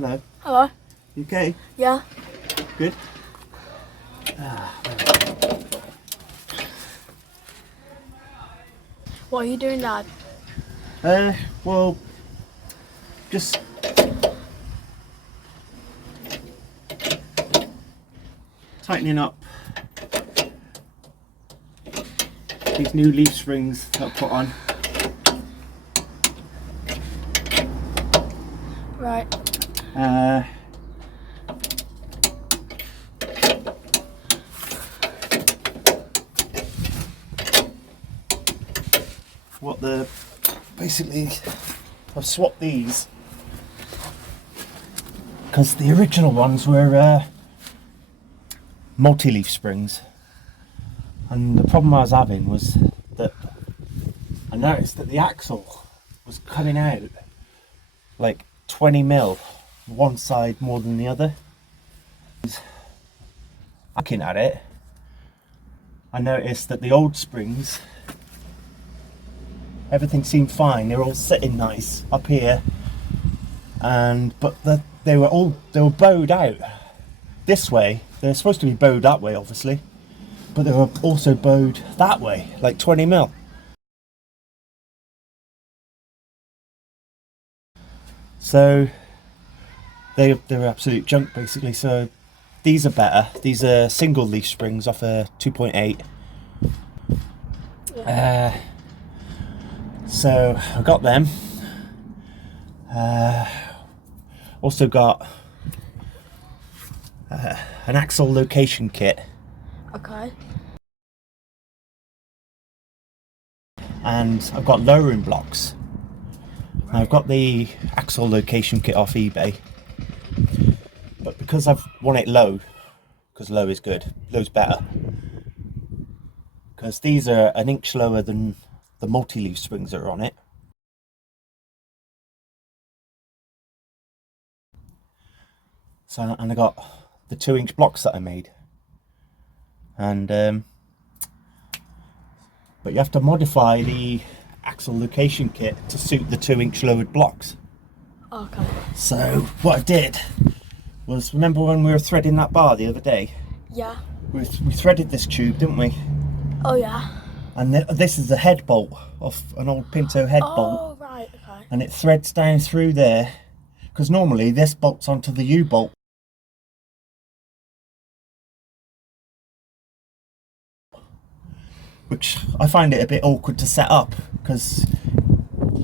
Hello. Hello. You okay? Yeah. Good. What are you doing, Dad? Well, just tightening up these new leaf springs that I put on. Right. Basically, I've swapped these because the original ones were multi-leaf springs, and the problem I was having was that I noticed that the axle was coming out like 20 mil one side more than the other. Looking at it, I noticed that the old springs, everything seemed fine. They were all sitting nice up here, but they were bowed out this way. They're supposed to be bowed that way, obviously, but they were also bowed that way, like 20 mil. So they were absolute junk, basically. So these are better. These are single leaf springs off a 2.8. Yeah. So I got them. Also got an axle location kit. Okay. And I've got lowering blocks. Now, I've got the axle location kit off eBay, but because I've want it low, because low is good, low's better, because these are an inch lower than the multi-leaf springs that are on it. So, and I got the 2-inch blocks that I made, and but you have to modify the axle location kit to suit the 2-inch lowered blocks. Okay. So what I did was, remember when we were threading that bar the other day? Yeah. We threaded this tube, didn't we? Oh yeah. And this is the head bolt off an old Pinto head bolt. Oh right. Okay. And it threads down through there, because normally this bolts onto the U-bolt. Which I find it a bit awkward to set up, because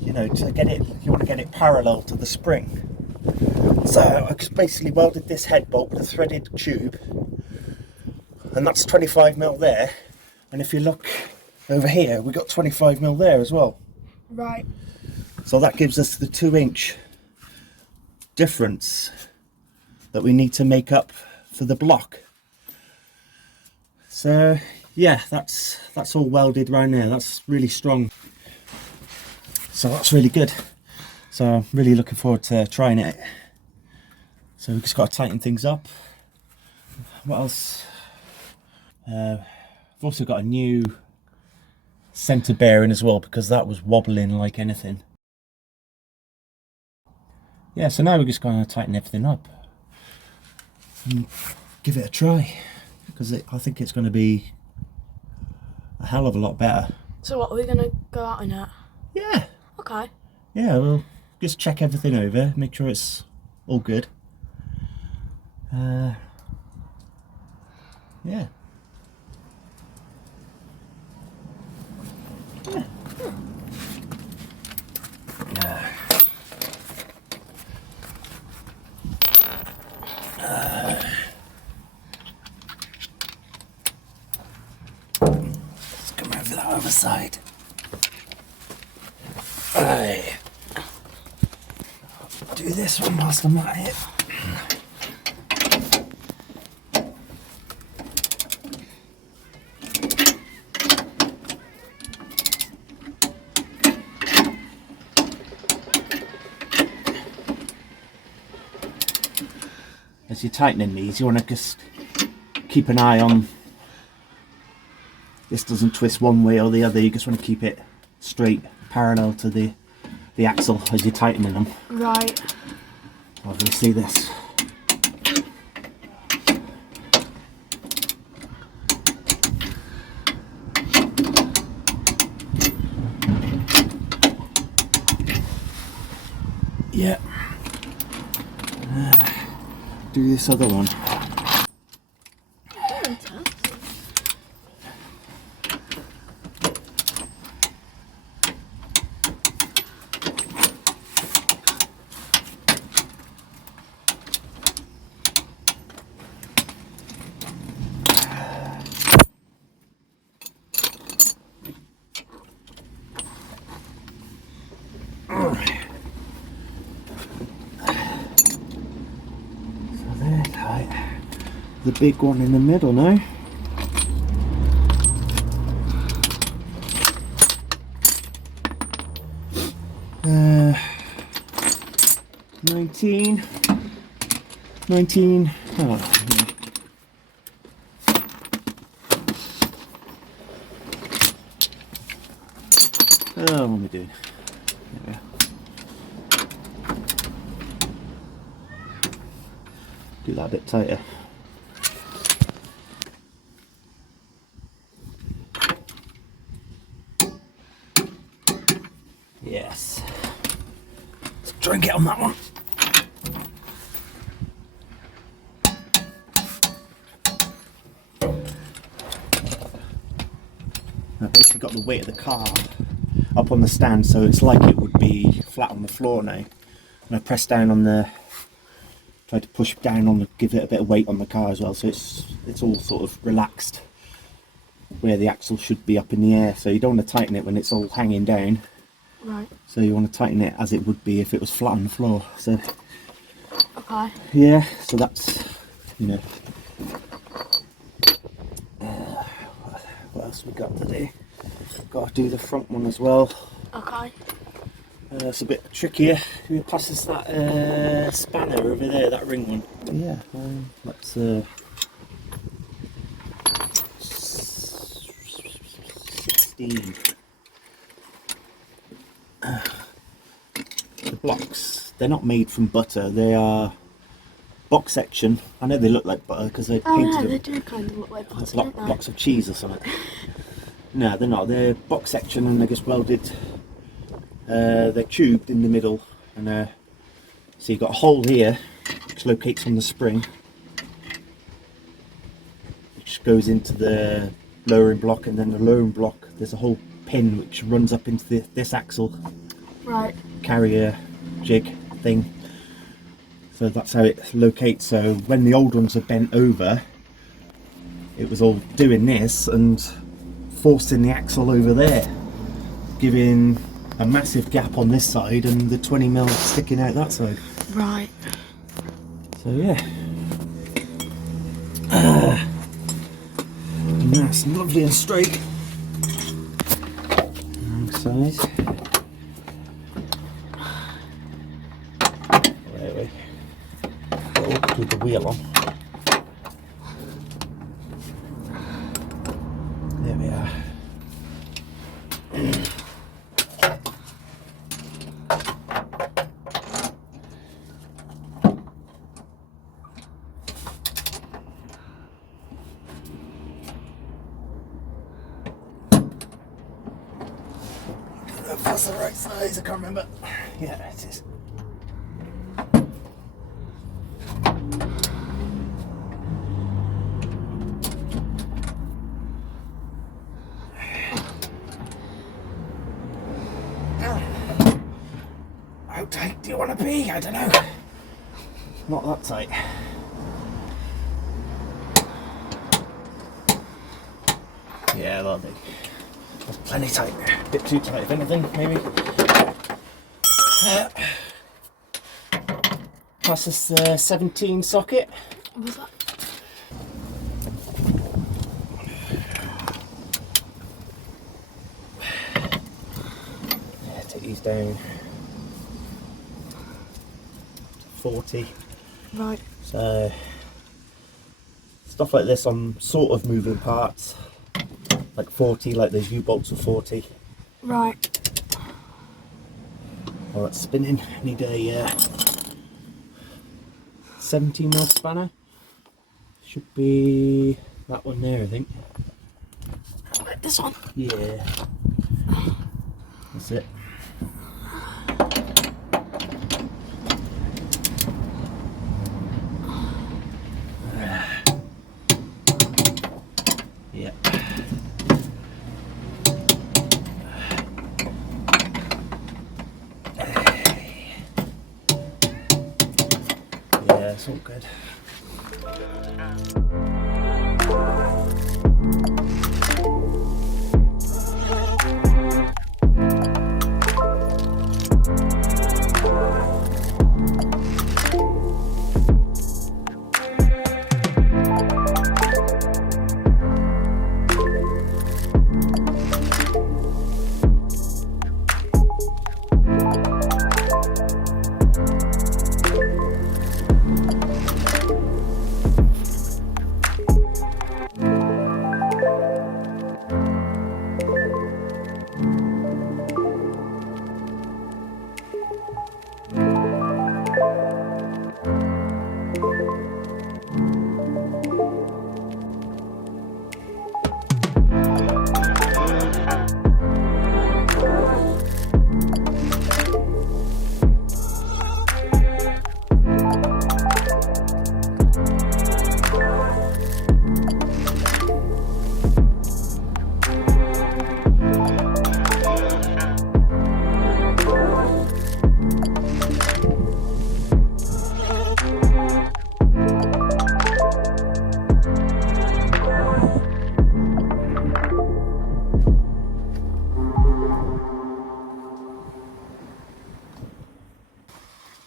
to get it, you want to get it parallel to the spring. So I just basically welded this head bolt with a threaded tube, and that's 25 mil there. And if you look over here, we got 25 mil there as well. Right. So that gives us the 2-inch difference that we need to make up for the block. So yeah, that's all welded right there. That's really strong. So that's really good. So I'm really looking forward to trying it. So we've just got to tighten things up. What else? I've also got a new centre bearing as well, because that was wobbling like anything. Yeah, so now we're just going to tighten everything up and give it a try, because I think it's going to be a hell of a lot better. So what, are we gonna go out in it? Yeah. Okay. Yeah, we'll just check everything over, make sure it's all good. Yeah. Yeah. Let's come over that other side. Right. Do this one whilst I'm at it. As you're tightening these, you want to just keep an eye on this doesn't twist one way or the other. You just want to keep it straight, parallel to the axle as you're tightening them. Right. obviously this. Yeah. Do this other one. The big one in the middle now. Uh, 19. Oh, yeah. Oh, what am I doing? There we are. Do that a bit tighter. Yes. Let's try and get on that one. I've basically got the weight of the car up on the stand, so it's like it would be flat on the floor now. And I press down on the, try to push down on the, give it a bit of weight on the car as well, so it's all sort of relaxed where the axle should be up in the air. So you don't want to tighten it when it's all hanging down. Right. So you want to tighten it as it would be if it was flat on the floor. So Okay. yeah, so that's, you know. What else we got today? Got to do the front one as well. Okay. It's a bit trickier. Who passes that spanner over there, that ring one? Yeah, that's 16. The blocks, they're not made from butter, they are box section. I know they look like butter because they Oh painted yeah, them. they do kind of look like butter, don't they? Blocks of cheese or something. No, they're not. They're box section and they're just welded. They're tubed in the middle, and so you've got a hole here which locates on the spring, which goes into the lowering block, and then the lowering block there's a whole pin which runs up into this axle. Right. Carrier jig thing. So that's how it locates. So when the old ones are bent over, it was all doing this and forcing the axle over there, giving a massive gap on this side and the 20mm sticking out that side. Right. So yeah. Nice, lovely and straight. Wrong side. There we go. With the wheel on. There we are. If that's the right size, I can't remember. Yeah, it is. How tight do you want to be? I don't know. Not that tight. Yeah, that'll do. That's plenty tight. A bit too tight, if anything, maybe. Plus this 17 socket. What was that? Yeah, take these down. 40. Right. So stuff like this on sort of moving parts, like 40, like those U-bolts are 40. Right. Well, that's spinning any day, yeah. 17mm spanner. Should be that one there, I think. Like this one. Yeah. That's it. Yeah. Yeah, it's all good.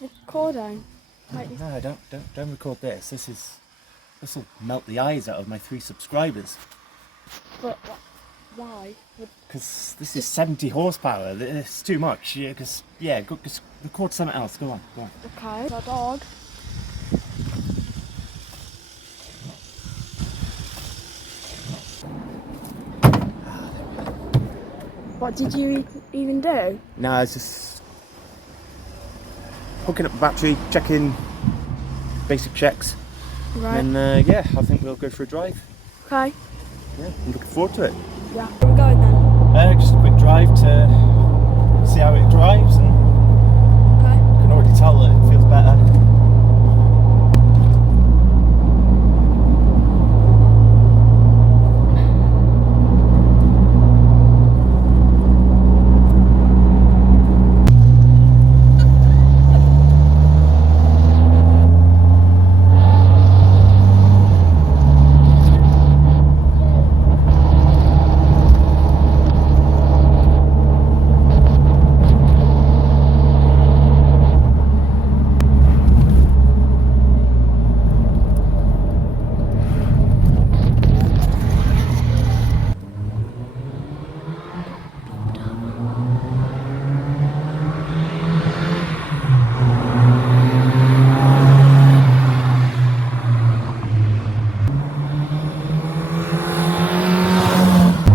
Recording. Like, No, don't record this. This will melt the eyes out of my 3 subscribers. but why? Because this is 70 horsepower. It's too much. Yeah, because just record something else. Go on. Okay. The dog. What did you even do? No, it's just hooking up the battery, checking basic checks, Right. and then I think we'll go for a drive. Okay. Yeah, I'm looking forward to it. Yeah. Where are we going then? Just a quick drive to see how it drives, and Okay. I can already tell that it feels better.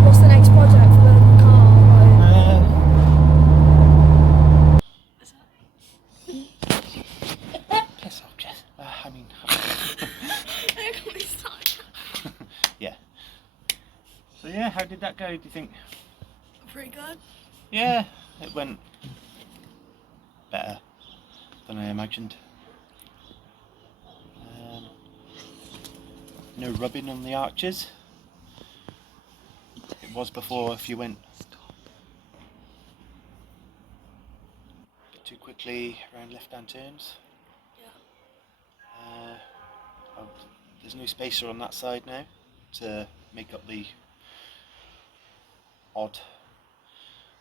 What's the next project for the car? Piss off, Jess. I mean, yeah. So yeah, how did that go? Do you think? Pretty good. Yeah, it went better than I imagined. No rubbing on the arches. It was before if you went too quickly around left-hand turns. Yeah. There's no spacer on that side now to make up the odd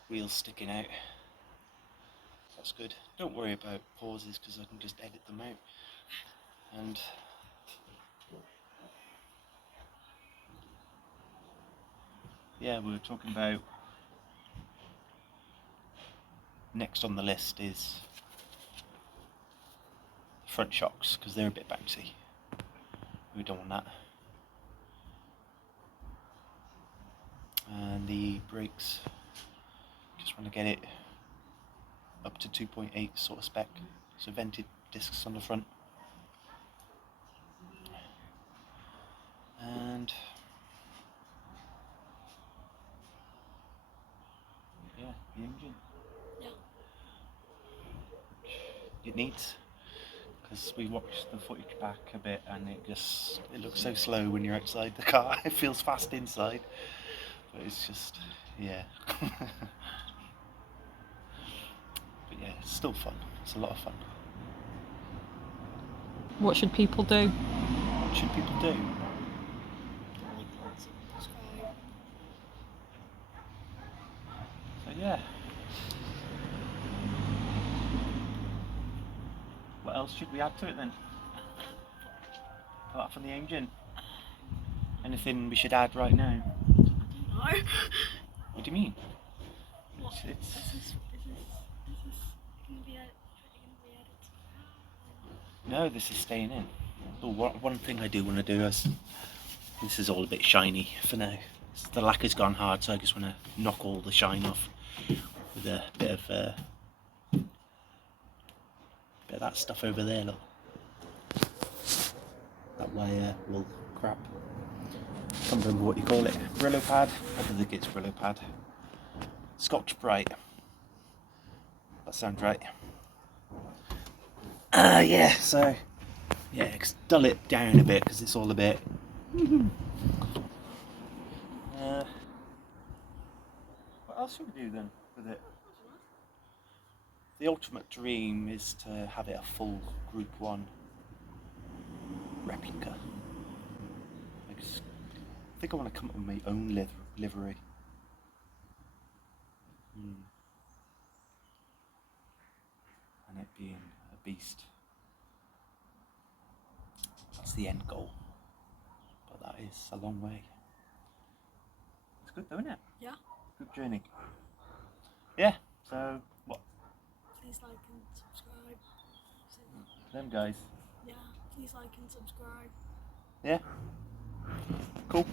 wheels sticking out. That's good. Don't worry about pauses because I can just edit them out. And yeah, we were talking about next on the list is front shocks because they're a bit bouncy. We don't want that. And the brakes, just want to get it up to 2.8 sort of spec, so vented discs on the front. the engine? Yeah. It needs, because we watched the footage back a bit and it looks so slow when you're outside the car. It feels fast inside, but it's just, yeah. But yeah, it's still fun. It's a lot of fun. What should people do? What should people do? Subscribe. So yeah. What else should we add to it then? Apart from the engine. Anything we should add right now? No. What do you mean? What? It's Is this going to be edited? no, this is staying in. Oh, one thing I do want to do is, this is all a bit shiny for now. The lacquer's gone hard, so I just want to knock all the shine off with a bit of that stuff over there. Look, that wire wool crap. Can't remember what you call it. Brillo pad. I don't think it's Brillo pad. Scotch Brite. That sounds right. Yeah, so yeah, dull it down a bit because it's all a bit. What else should we do then with it? The ultimate dream is to have it a full Group 1 replica. I think I want to come up with my own livery. And it being a beast. That's the end goal. But that is a long way. It's good though, isn't it? Yeah. Good journey. Yeah, so what? Please like and subscribe. Them guys. Yeah. Please like and subscribe. Yeah. Cool.